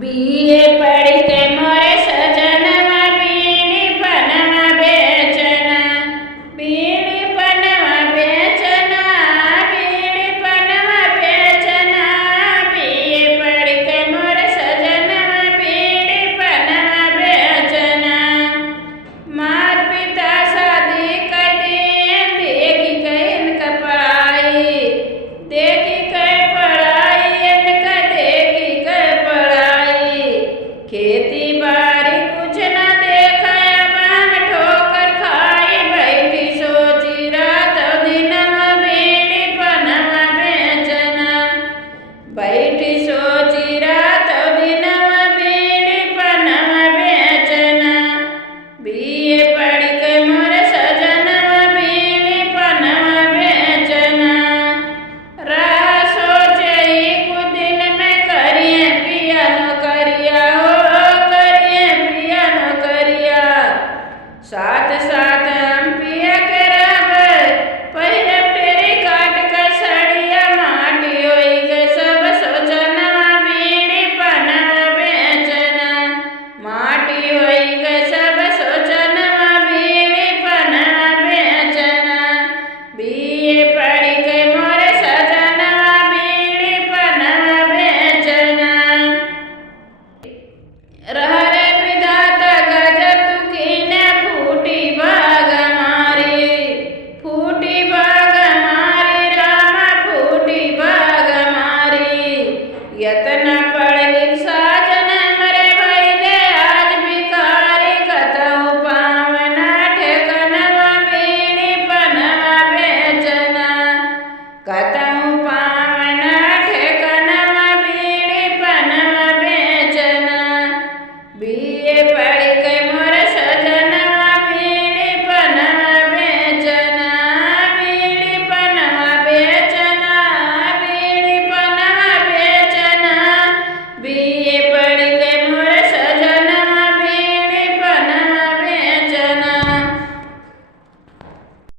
BA पढ़ के मोरे सजनवा बीड़ी पनवा बेचना, बीड़ी पनवा बेचना, बीड़ी पनवा बेचना। बीए पढ़ के मोरे सजनवा बीड़ी पनवा बेचना। मात पिता शादी कर दिए, देखी के इनका पढ़ाई, देखी के पढ़ाई, इनका देखी के पढ़ाई। खेती बाड़ी कुछ न देखा, बान ठोकर खाई, बैठी सोची रात दिनवा बीड़ी पनवा बेचना, बैठी सो